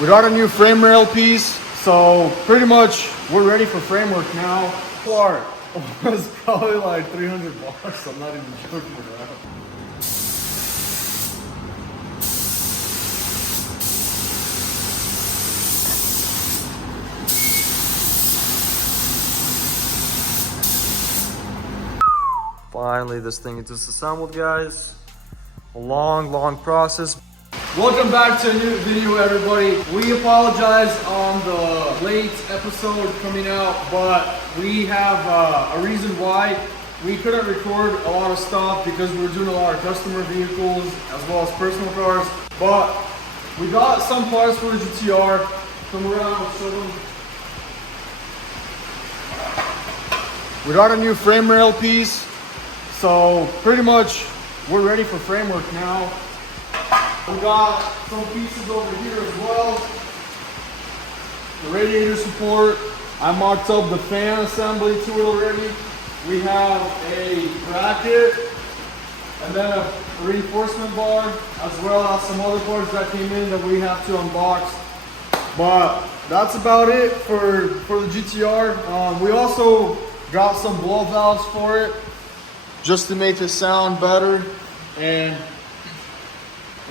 We got a new frame rail piece, so pretty much we're ready for framework now. Part was probably like 300 bucks. I'm not even joking around. Finally, this thing is disassembled, guys. A long process. Welcome back to a new video, everybody. We apologize on the late episode coming out, but we have a reason why. We couldn't record a lot of stuff because we were doing a lot of customer vehicles as well as personal cars. But we got some parts for the GTR. Come around, I'll show them. We got a new frame rail piece, so pretty much we're ready for framework now. We got some pieces over here as well. The radiator support. I marked up the fan assembly to it already. We have a bracket and then a reinforcement bar, as well as some other parts that came in that we have to unbox. But that's about it for the GTR. We also got some blow valves for it, just to make it sound better. And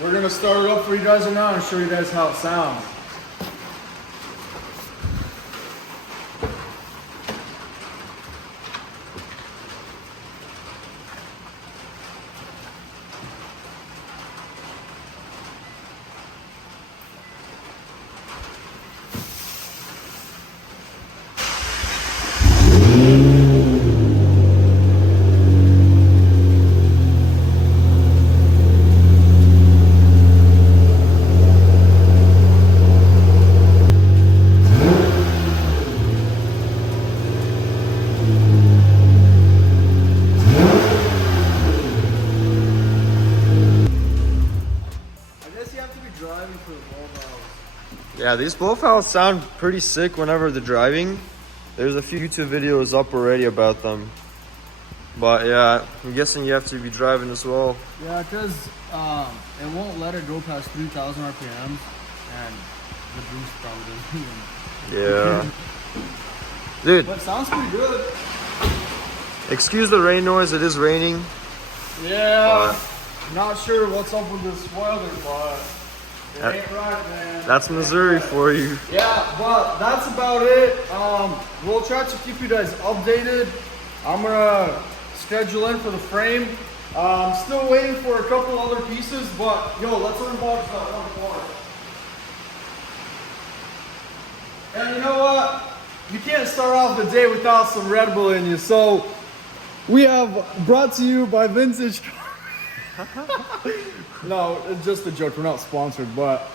we're gonna start it up for you guys right now and show you guys how it sounds. Yeah, these blow valves sound pretty sick whenever they're driving. There's a few YouTube videos up already about them. But yeah, I'm guessing you have to be driving as well. Yeah, because it won't let it go past 3,000 RPMs, and the boost probably doesn't even. Yeah. Dude. But it sounds pretty good. Excuse the rain noise, it is raining. Yeah, not sure what's up with this weather, but it ain't right, man. That's Missouri for you. Yeah, but that's about it. We'll try to keep you guys updated. I'm gonna schedule in for the frame. Still waiting for a couple other pieces, but yo, let's unbox that one part. And you know what? You can't start off the day without some Red Bull in you. So we have brought to you by Vintage. No, it's just a joke. We're not sponsored, but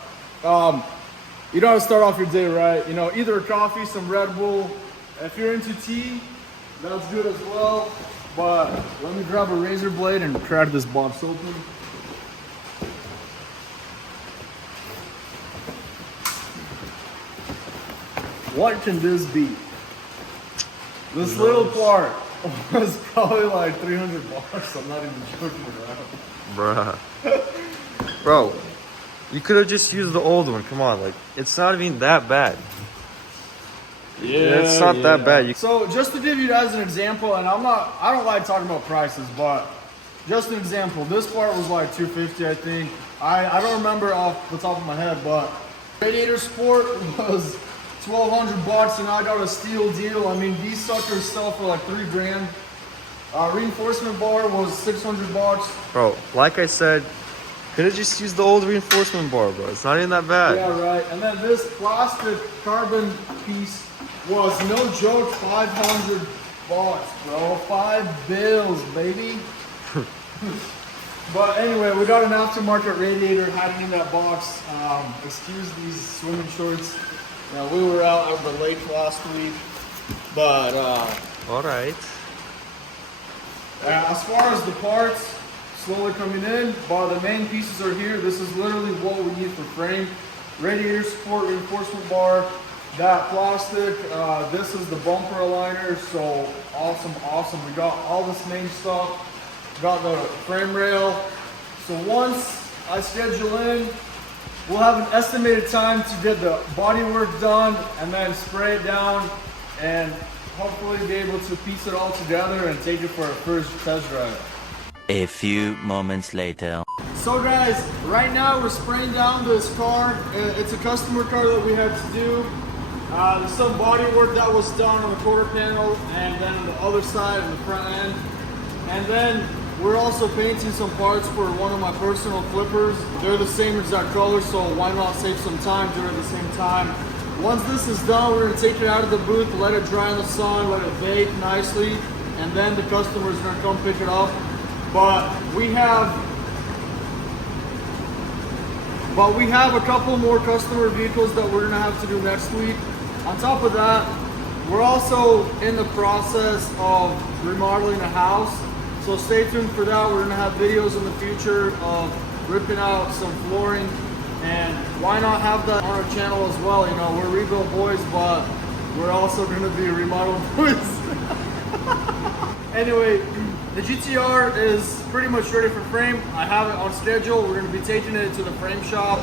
you know how to start off your day, right? You know, either a coffee, some Red Bull. If you're into tea, that's good as well. But let me grab a razor blade and crack this box open. What can this be? This little part was probably like 300 bucks. I'm not even joking around. Bruh. Bro, you could have just used the old one. Come on, like, it's not even that bad. Yeah, it's not that bad. So just to give you guys an example, and I don't like talking about prices, but just an example, this part was like $250, I think. I don't remember off the top of my head, but radiator support was 1,200 bucks, and I got a steal deal. I mean, these suckers sell for like $3 grand. Reinforcement bar was 600 bucks. Bro, like I said, could have just used the old reinforcement bar, bro. It's not even that bad. Yeah, right. And then this plastic carbon piece was no joke, 500 bucks, bro. 5 bills, baby. But anyway, we got an aftermarket radiator hiding in that box. Excuse these swimming shorts. Now, we were out of the lake last week, but all right. As far as the parts, slowly coming in, but the main pieces are here. This is literally what we need for frame. Radiator support, reinforcement bar, that plastic. This is the bumper aligner, so awesome. We got all this main stuff. Got the frame rail. So once I schedule in, we'll have an estimated time to get the body work done and then spray it down and hopefully be able to piece it all together and take it for our first test drive. A few moments later. So guys, right now we're spraying down this car. It's a customer car that we had to do. There's some body work that was done on the quarter panel and then on the other side on the front end. And then we're also painting some parts for one of my personal flippers. They're the same exact color, so why not save some time, do it at the same time. Once this is done, we're gonna take it out of the booth, let it dry in the sun, let it bake nicely, and then the customer is gonna come pick it up. But we have a couple more customer vehicles that we're gonna have to do next week. On top of that, we're also in the process of remodeling a house. So stay tuned for that. We're gonna have videos in the future of ripping out some flooring, and why not have that on our channel as well? You know, we're rebuild boys, but we're also gonna be remodel boys. Anyway, the GTR is pretty much ready for frame. I have it on schedule. We're gonna be taking it to the frame shop.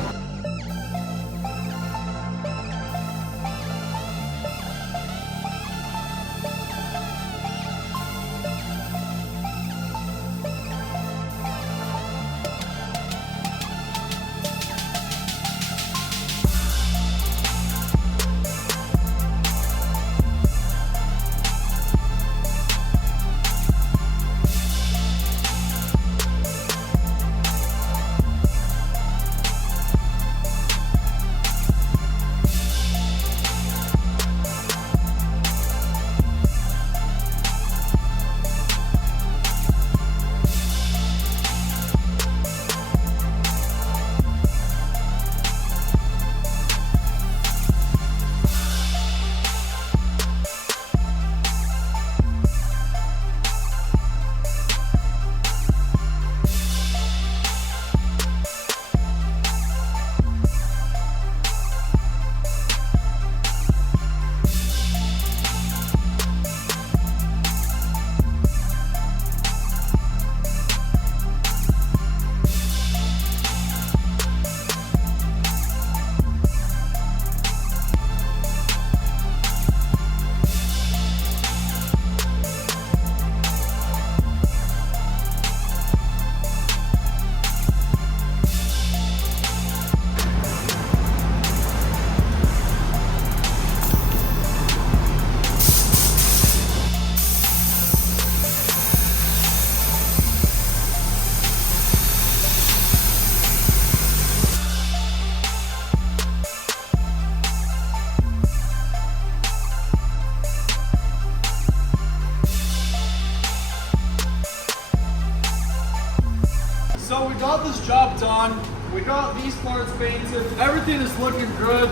So we got this job done. We got these parts painted. Everything is looking good.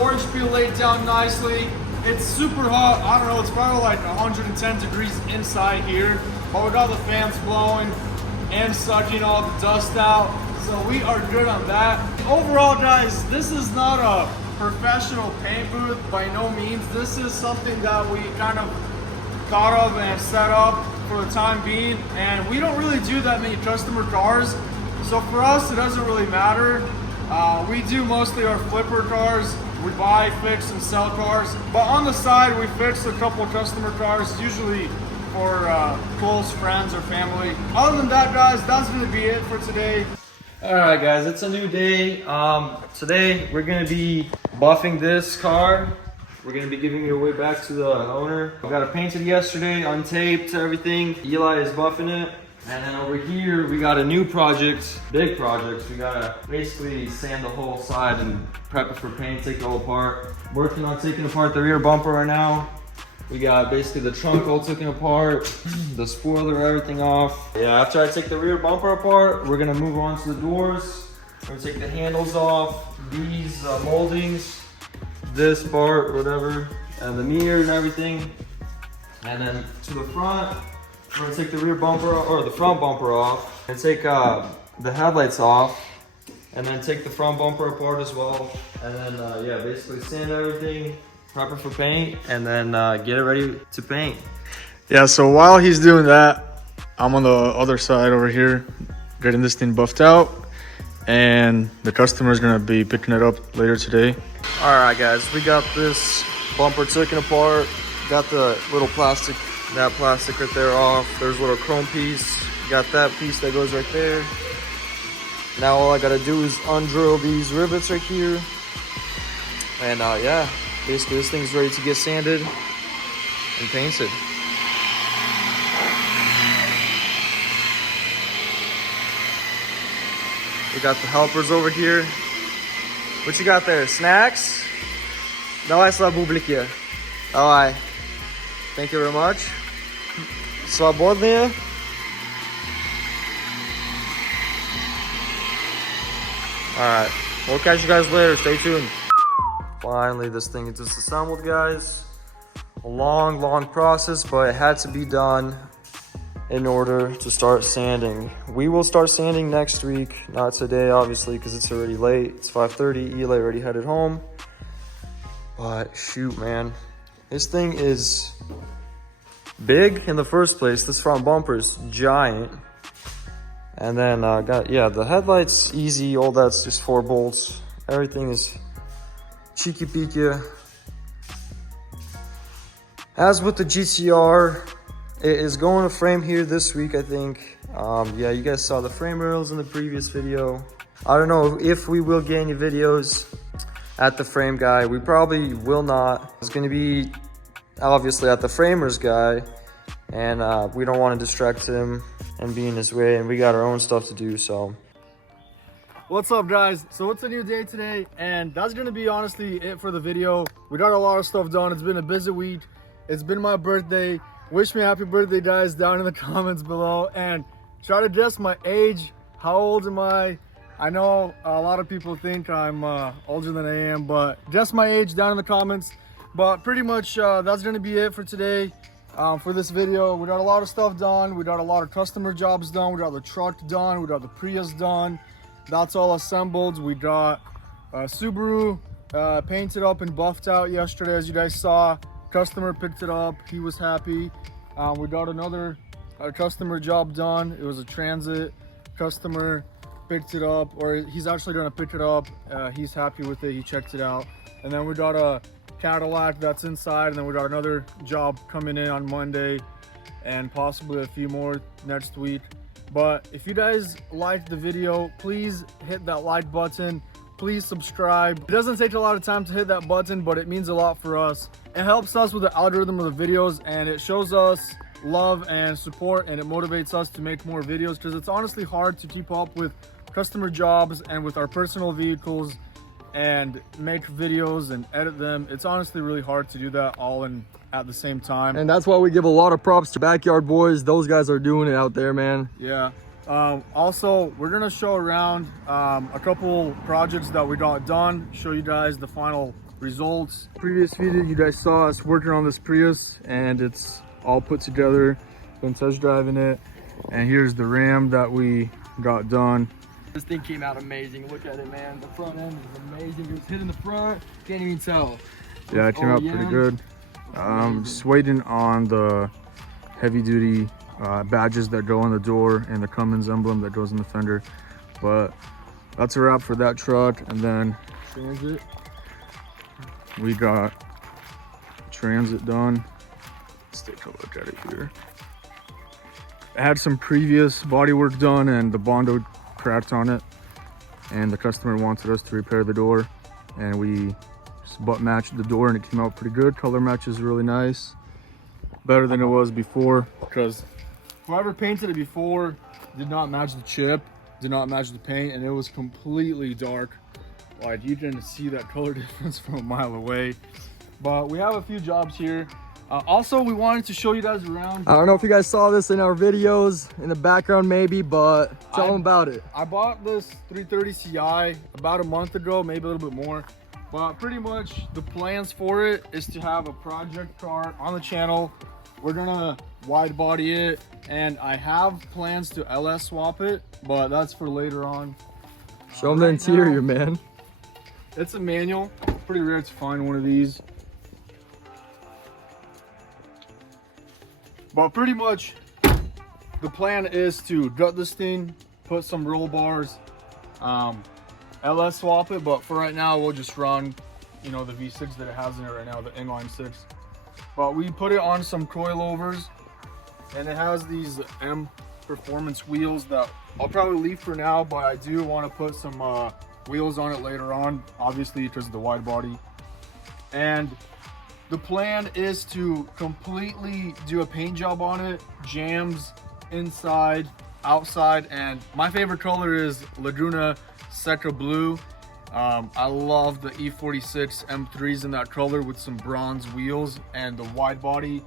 Orange peel laid down nicely. It's super hot. I don't know, it's probably like 110 degrees inside here. But we got the fans blowing and sucking all the dust out. So we are good on that. Overall, guys, this is not a professional paint booth by no means. This is something that we kind of thought of and set up for the time being, and we don't really do that many customer cars, so for us it doesn't really matter. We do mostly our flipper cars. We buy, fix, and sell cars, but on the side we fix a couple customer cars, usually for close friends or family. Other than that, guys, that's gonna be it for today. Alright guys, it's a new day. Today we're gonna be buffing this car. We're gonna be giving it away back to the owner. We got it painted yesterday, untaped, everything. Eli is buffing it. And then over here, we got a new project, big project. We gotta basically sand the whole side and prep it for paint, take it all apart. Working on taking apart the rear bumper right now. We got basically the trunk all taken apart, the spoiler, everything off. Yeah, after I take the rear bumper apart, we're gonna move on to the doors. We're gonna take the handles off, these moldings, this part, whatever, and the mirror and everything. And then to the front, we're gonna take the rear bumper or the front bumper off and take the headlights off, and then take the front bumper apart as well. And then yeah, basically sand everything, prep it for paint, and then get it ready to paint. Yeah, so while he's doing that, I'm on the other side over here, getting this thing buffed out. and the customer is gonna be picking it up later today. All right, guys, we got this bumper taken apart. Got the little plastic, that plastic right there off. There's a little chrome piece. Got that piece that goes right there. Now all I gotta do is undrill these rivets right here. And yeah, basically this thing's ready to get sanded and painted. We got the helpers over here. What you got there? Snacks? Давай слабублики. Давай. Thank you very much. Свободные. Alright, we'll catch you guys later. Stay tuned. Finally, this thing is disassembled, guys. A long process, but it had to be done in order to start sanding. We will start sanding next week, not today, obviously, because it's already late. It's 5:30. Eli already headed home. But shoot, man, this thing is big in the first place. This front bumper is giant. And then the headlights easy. All that's just 4 bolts. Everything is cheeky peeky. As with the GTR, it is going to frame here this week, I think. Yeah, you guys saw the frame rails in the previous video. I don't know if we will get any videos at the frame guy. We probably will not. It's going to be obviously at the framers guy, and we don't want to distract him and be in his way, and we got our own stuff to do. So What's up, guys? So it's a new day today, and that's gonna be honestly it for the video. We got a lot of stuff done. It's been a busy week. It's been my birthday. Wish me happy birthday, guys, down in the comments below, and try to guess my age. How old am I? I know a lot of people think I'm older than I am, but guess my age down in the comments. But pretty much that's gonna be it for today. For this video, we got a lot of stuff done. We got a lot of customer jobs done. We got the truck done. We got the Prius done. That's all assembled. We got Subaru painted up and buffed out yesterday, as you guys saw. Customer picked it up. He was happy. We got another customer job done. It was a Transit. Customer picked it up, or he's actually gonna pick it up. He's happy with it. He checked it out. And then we got a Cadillac that's inside, and then we got another job coming in on Monday, and possibly a few more next week. But if you guys liked the video, please hit that like button. Please subscribe. It doesn't take a lot of time to hit that button, but it means a lot for us. It helps us with the algorithm of the videos, and it shows us love and support, and it motivates us to make more videos, because it's honestly hard to keep up with customer jobs and with our personal vehicles and make videos and edit them. It's honestly really hard to do that all in at the same time. And that's why we give a lot of props to Backyard Boys. Those guys are doing it out there, man. Yeah. Also, we're gonna show around a couple projects that we got done, show you guys the final results. Previous video, you guys saw us working on this Prius, and it's all put together. Been test driving it, and here's the Ram that we got done. This thing came out amazing. Look at it, man. The front end is amazing. It was hit in the front. Can't even tell. Yeah, it came out pretty good. Just waiting on the heavy duty badges that go on the door and the Cummins emblem that goes in the fender. But that's a wrap for that truck. And then Transit, we got Transit done. Let's take a look at it here. I had some previous body work done, and the Bondo cracked on it, and the customer wanted us to repair the door, and we just butt matched the door, and it came out pretty good. Color match is really nice, better than it was before, because whoever painted it before did not match the chip, did not match the paint, and it was completely dark. Like, you can see that color difference from a mile away. But we have a few jobs here. Also, we wanted to show you guys around. I don't know if you guys saw this in our videos in the background maybe, but tell them about it. I bought this 330 Ci about a month ago, maybe a little bit more. But pretty much the plans for it is to have a project car on the channel. We're gonna wide body it, and I have plans to LS swap it, but that's for later on. Show them the interior, man. It's a manual. Pretty rare to find one of these. But pretty much the plan is to gut this thing, put some roll bars, LS swap it, but for right now we'll just run, you know, the V6 that it has in it right now, the inline 6. But we put it on some coilovers, and it has these M performance wheels that I'll probably leave for now, but I do want to put some wheels on it later on, obviously because of the wide body. And the plan is to completely do a paint job on it, jams inside, outside, and my favorite color is Laguna Seca Blue. I love the E46 M3s in that color with some bronze wheels and the wide body.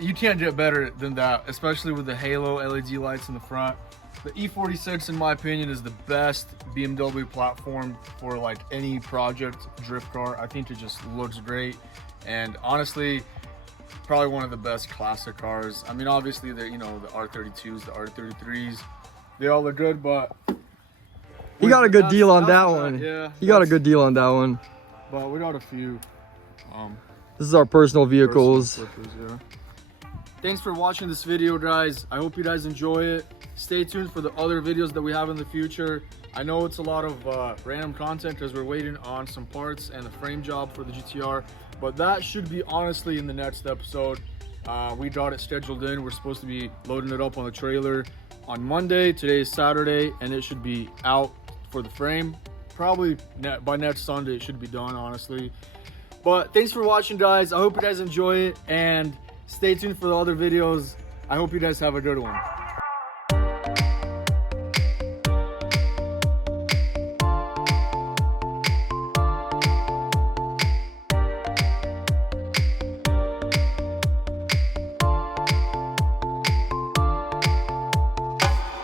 You can't get better than that, especially with the halo LED lights in the front. The E46, in my opinion, is the best BMW platform for like any project drift car. I think it just looks great, and honestly, probably one of the best classic cars. I mean, obviously, the the R32s, the R33s, they all look good, but He got a good deal on that one. Yeah, he got a good deal on that one. But we got a few. This is our personal vehicles. Yeah. Thanks for watching this video, guys. I hope you guys enjoy it. Stay tuned for the other videos that we have in the future. I know it's a lot of random content because we're waiting on some parts and the frame job for the GTR, but that should be honestly in the next episode. We got it scheduled in. We're supposed to be loading it up on the trailer on Monday. Today is Saturday, and it should be out for the frame. Probably by next Sunday it should be done, honestly. But thanks for watching, guys. I hope you guys enjoy it, and stay tuned for the other videos. I hope you guys have a good one.